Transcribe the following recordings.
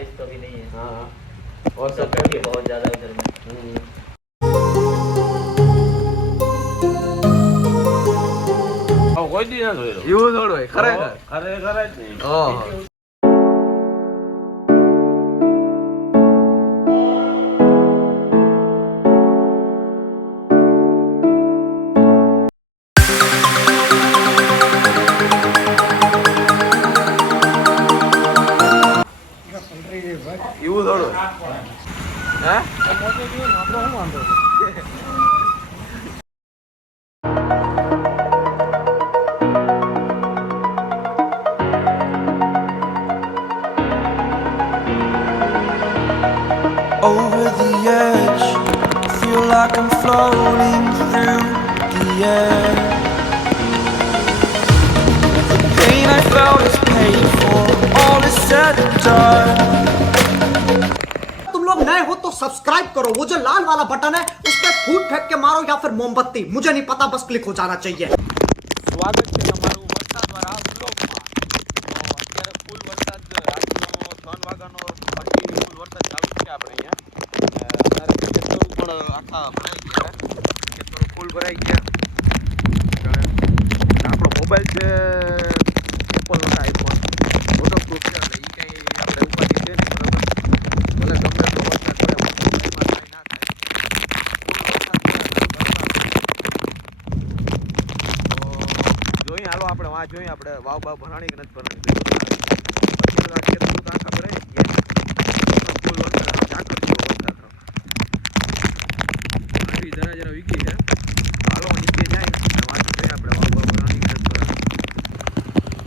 बारिश तो अभी नहीं है हाँ हाँ और सब संकट भी बहुत ज्यादा उधर में हम्म। આવું કોઈ દી ના જોયેલો. એવું થોડું હોય ખરેખર ખરેખર જ નહીં. over the edge. Feel like I'm floating through the air. The pain I felt is paid for. All is said and done. नए हो तो सब्सक्राइब करो वो जो लाल वाला बटन है उस पर फूट फेंक के मारो या फिर मोमबत्ती मुझे नहीं पता बस क्लिक हो जाना चाहिए ખેતરો ગયા. આપણો મોબાઈલ છે એપલનો આઈફોન વોટરપ્રૂફ છે એ કંઈ આપણે ઉપાધિ છે, બરાબર? ભલે ગમે તો વરસાદ પડે જોઈએ હાલો, આપણે વાં જોઈએ આપણે વાવ બાવ ભરાણી કે નથી ભરાણી અત્યારે આ ખેતરો તો આખા ભરાઈ જ ગયા ફૂલ વરસાદ ઝાકળ જેવો વરસાદ રહ્યો. માંડવી જરા જરા વીગી છે હાલો નીચે જાય અને વાં જોઈએ આપણે વાવ બાવ ભરાણી કે નથી ભરાણી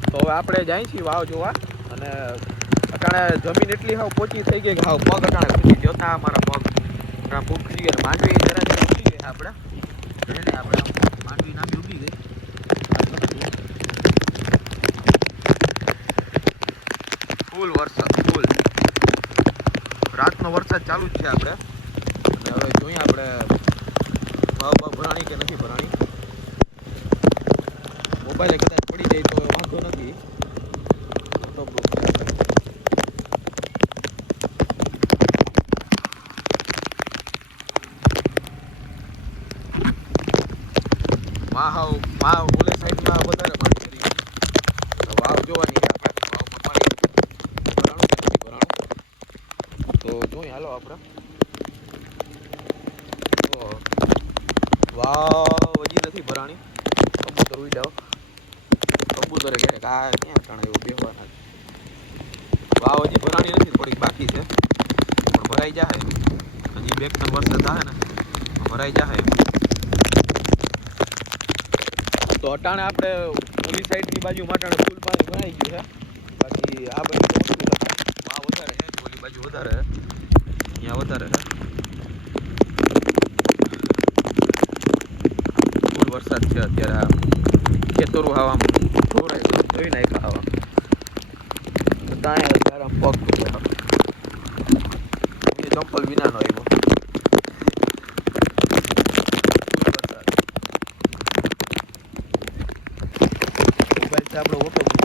તો હવે આપણે જાય છીએ વાવ જોવા. અને અટાણે જમીન એટલી હાવ પોચી થઈ ગઈ કે હાવ પગ અટાણે ખુજી ગયો. તા અમારા પગ. ખુજી ગયા માંડવી જરા ઉગી ગઈ આપણે. એને આપણે માંડવી નામી ઉગી ગઈ. ફૂલ વરસાદ, ફૂલ. રાતનો વરસાદ ચાલુ જ છે આપણે. અને હવે જોઈએ આપણે ભાવ ભાવ ભરાણી કે નથી ભરાણી. મોબાઈલે કદાચ પડી જાય તો વાંધો નથી. સાઈડમાં વધારે પાણી કરી વાવ જોવાની તો જોઈએ હાલો આપણે. વાવ, હજી નથી ભરાણી. કબૂતર ઉડ્યા કબૂતરે કે આ ક્યાં કાણે એવું બેહવાના છે. વાવ હજી ભરાણી નથી થોડીક બાકી છે. પણ ભરાઈ જાય હજી બે ત્રણ વરસાદ થાય ને ભરાઈ જાય તો અટાણે આપણે ઓલી સાઈડની બાજુ માટાણે ફૂલ પાણી ભરાઈ ગયું છે. બાકી આ બાજુ વાવ વધારે છે ઓલી બાજુ વધારે અહીંયા વધારે છે. વરસાદ છે અત્યારે આ ખેતરો હવા ઢોરાય જોઈ નાખ્યા હવા તાણે તારા પગ. એ ચંપલ વિનાનો આવ્યો. આપણો ઓટો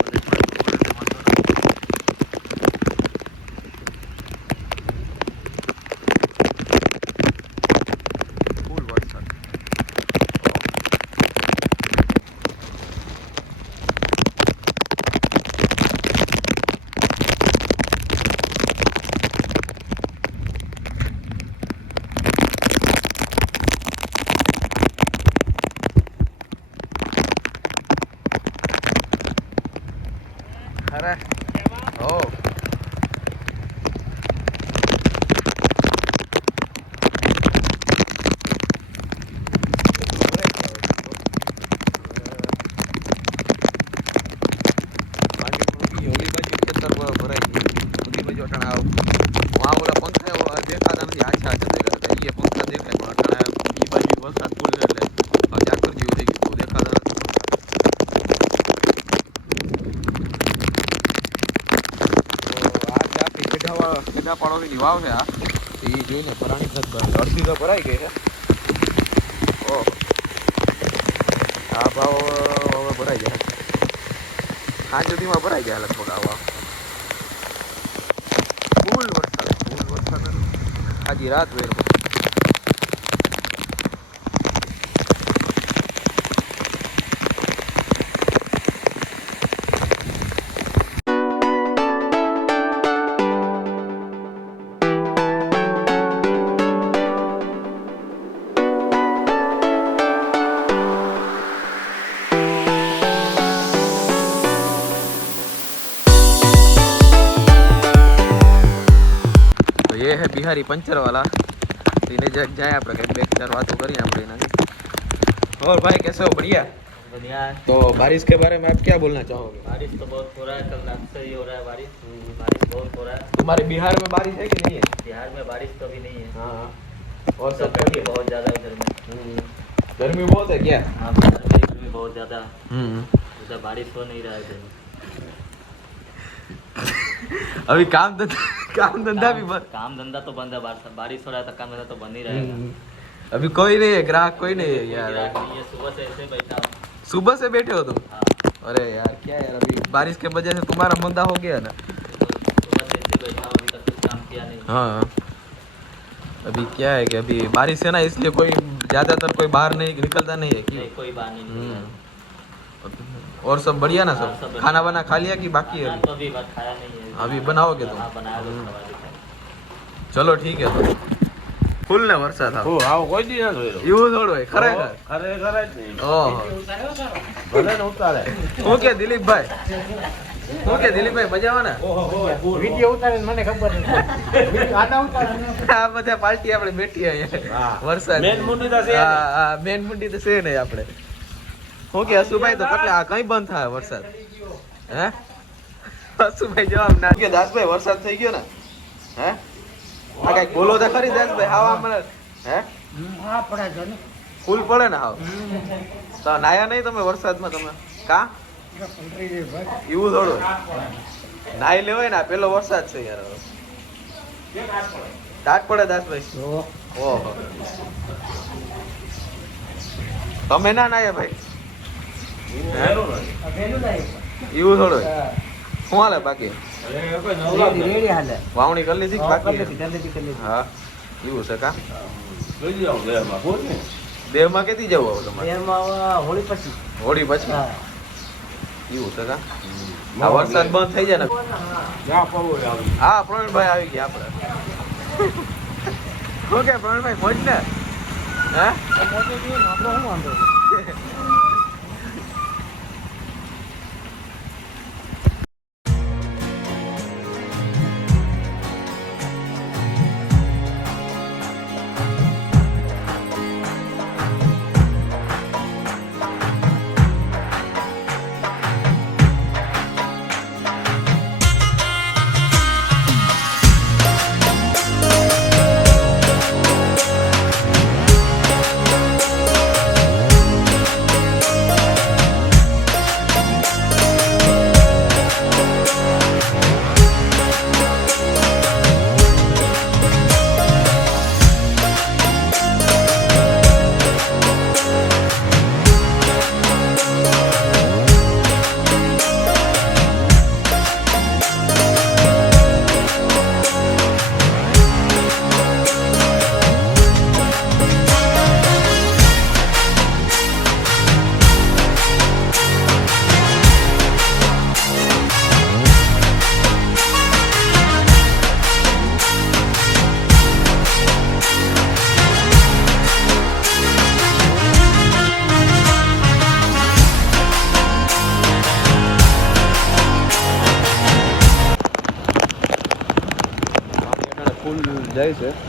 કેટલા પાડોશીની વાવ છે આ? એ જોઈને પરાણી થત ભરાય અડધી તો ભરાઈ ગઈ છે. ઓહો આ ભાવ હવે ભરાઈ ગયા. સાંજ સુધીમાં ભરાઈ ગયા લગભગ આ વાવ ફૂલ વરસાદ. ફૂલ વરસાદ. આજી રાત વેર ये है बिहारी पंचर वाला। जग जाए आप कहीं बैग चार बातों करिए आप इन्हें और भाई कैसे हो? बढ़िया? बढ़िया है। तो बारिश के बारे में आप क्या बोलना चाहोगे? बारिश तो बहुत हो रहा है कल रात से ही हो रहा है बारिश। बारिश बहुत हो रहा है। तुम्हारे बिहार में बारिश है कि नहीं है? बिहार में बारिश तो अभी नहीं है। हाँ और सब गर्मी बहुत ज़्यादा है इधर में। हम्म, गर्मी बहुत है क्या? हाँ गर्मी बहुत ज़्यादा। है हम्म। उधर बारिश हो नहीं रहा है अभी काम धंधा काम धंधा भी बंद काम धंधा तो बंद है बारिश बारिश हो रहा है तो काम धंधा तो बंद ही रहेगा। हम्म, अभी कोई नहीं है ग्राहक कोई नहीं है यार। नहीं है सुबह से ऐसे बैठा सुबह से बैठे हो तुम? हाँ। अरे यार क्या यार अभी बारिश के वजह से तुम्हारा मंदा हो गया ना। हूँ अभी किया हाँ अभी क्या है कि अभी बारिश है ना इसलिए कोई ज़्यादातर कोई बाहर नहीं निकलता नहीं है क्यों नहीं कोई बात नहीं। हम्म। और सब बढ़िया ना हाँ, सब? सब खाना वाना खा लिया कि बाकी है अभी? तो अभी बात खाया नहीं है। अभी बनाओगे तुम हाँ बनाया तो उसका बाद ही ચલો ઠીક હે તો ફૂલ ને વરસાદ આવે હું આવો કોઈ દી ના જોયેલો એવું થોડું હોય ખરેખર ખરેખર જ નહીં ઓહો ભલે ને ઉતારે હું કે દિલીપભાઈ હું કે દિલીપભાઈ મજામાં ને વિડીયો ઉતારે મને ખબર નથી આડા ઉતારે આ બધા પાર્ટી આપણે બેઠી અહીંયા હા. વરસાદ મેન મુંડી તો છે ને. હા હા મેન મુંડી તો છે નહીં આપણે હું કે હસુભાઈ તો કેટલા આ કઈ બંધ થાય વરસાદ હે હસુભાઈ જવાબ ના કે દાસભાઈ વરસાદ થઈ ગયો ને? હે? આ કંઈક બોલો તો ખરી દાસભાઈ આવા મને હે? ફૂલ પડે ને હાવ તો નાયા નહીં તમે વરસાદમાં તમે? કા? એવું થોડું. નાઈ લેવાય ને પેલો વરસાદ છે યાર હવે. ટાટ પડે દાસભાઈ. ઓહો. તમે ના નાયા ભાઈ? એવું થોડું. શું હાલે બાકી? વાવણી કરી લીધી કે બાકી? હા. એવું છે કા? લઈ માં કેતી જવું હવે તમારે? હોળી પછી. હોળી પછી? એવું છે કા? આ વરસાદ બંધ થઈ જાય ને. હા પ્રવીણભાઈ આવી ગયા આપણે. શું કે પ્રવીણભાઈ મોજ ને? હે? ફૂલ શું છે হয়েছে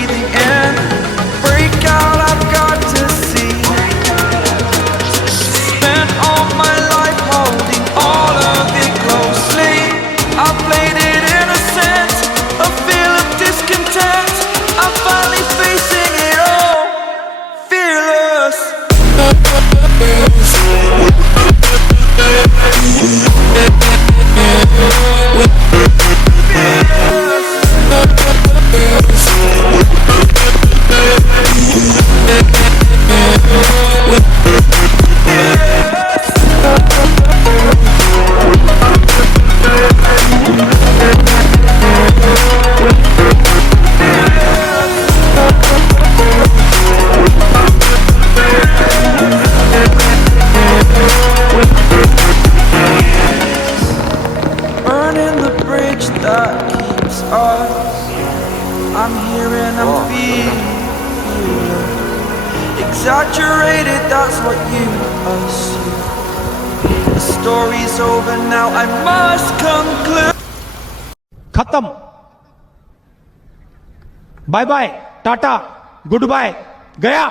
keeps us. I'm here and I'm Oh. feeling exaggerated. That's what you assume. The story's over now. I must conclude. खत्म bye bye tata good bye गया